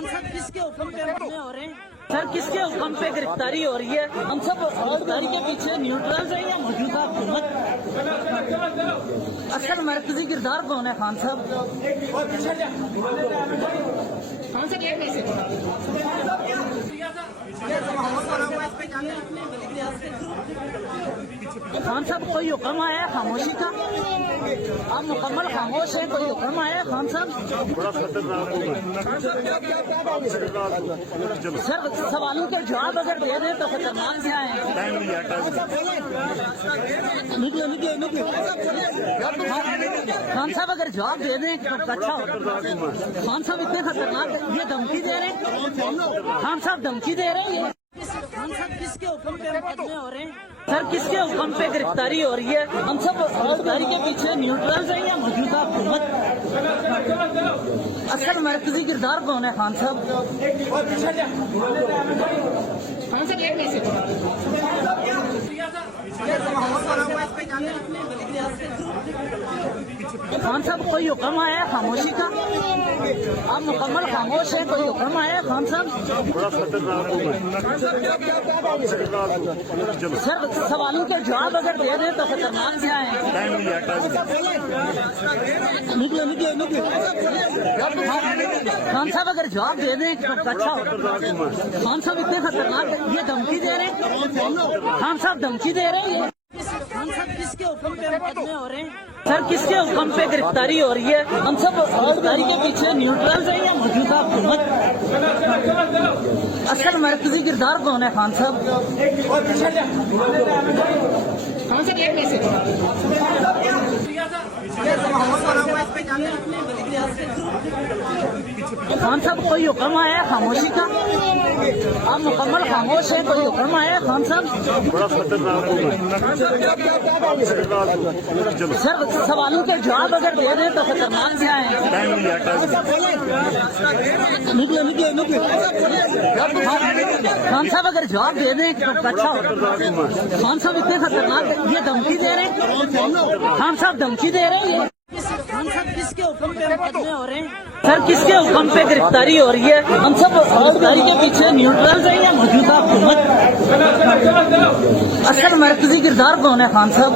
खान साहब किसके हुक्म पे हमले हो रहे हैं? सर किसके हुक्म पे गिरफ्तारी हो रही है? हम सब गिरफ्तारी के पीछे न्यूट्रल है या मौजूदा हुकूमत? असल मरकजी किरदार कौन है खान साहब? खान साहब एक मिनट खान साहब कोई हुक्म आया है खामोशी का? आप मुकम्मल खामोश है, कोई हुक्म आया है खान साहब? सर सवालों के जवाब अगर दे दें तो खतरनाक क्या है? निकले निकले निकले खान साहब अगर जवाब दे दें तो अच्छा होगा। खान साहब इतने खतरनाक ये धमकी दे रहे हैं? खान साहब धमकी दे रहे हैं? खान साहब किसके हुक्म पे मुकदमे हो रहे हैं? सर किसके हुक्म पे गिरफ्तारी हो रही है? हम सब गिरफ्तारी के पीछे न्यूट्रल है या मौजूदा हुकूमत? असल मरकजी किरदार कौन है खान साहब? खान साहब एक मिनट खान साहब कोई हुक्म आया है खामोशी का? आप मुकम्मल खामोश है, कोई हुक्म आया है खान साहब? सर सवालों के जवाब अगर दे दें तो खतरनाक क्या है? निकले निकले निकले खान साहब अगर जवाब दे दें तो अच्छा होगा। खान साहब इतने खतरनाक ये धमकी दे रहे हैं? खान साहब धमकी दे रहे हैं? खान साहब किसके हुक्म पे मुकदमे हो रहे हैं? सर किसके हुक्म पे गिरफ्तारी हो रही है? हम सब गिरफ्तारी के पीछे न्यूट्रल है या मौजूदा हुकूमत? असल मरकजी किरदार कौन है खान साहब? खान साहब एक मिनट खान साहब कोई हुक्म आया है खामोशी का? आप मुकम्मल खामोश है, कोई हुक्म आया है खान साहब? सर सवालों के जवाब अगर दे दें तो खतरनाक क्या है? निकले निकले निकले खान साहब अगर जवाब दे दें तो अच्छा होगा। खान साहब इतने खतरनाक ये धमकी दे रहे हैं? खान साहब धमकी दे रहे हैं? खान साहब किसके हुक्म पे मुकदमे हो रहे हैं? सर किसके हुक्म पे गिरफ्तारी हो रही है? हम सब गिरफ्तारी के पीछे न्यूट्रल है या मौजूदा हुकूमत? असल मरकजी किरदार कौन है खान साहब?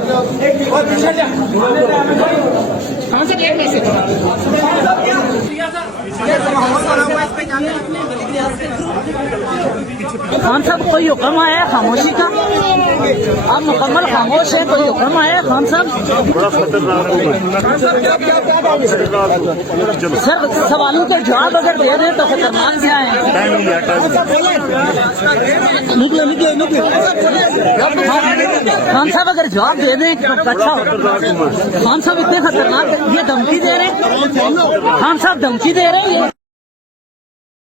खान साहब एक मिनट खान साहब कोई हुक्म आया है खामोशी का? आप मुकम्मल खामोश है, कोई हुक्म आया है खान साहब? सर सवालों के जवाब अगर दे दें तो खतरनाक क्या है? निकले निकले निकले खान साहब अगर जवाब दे दें तो अच्छा होगा। खान साहब इतने खतरनाक ये धमकी दे रहे हैं? खान साहब धमकी दे रहे हैं?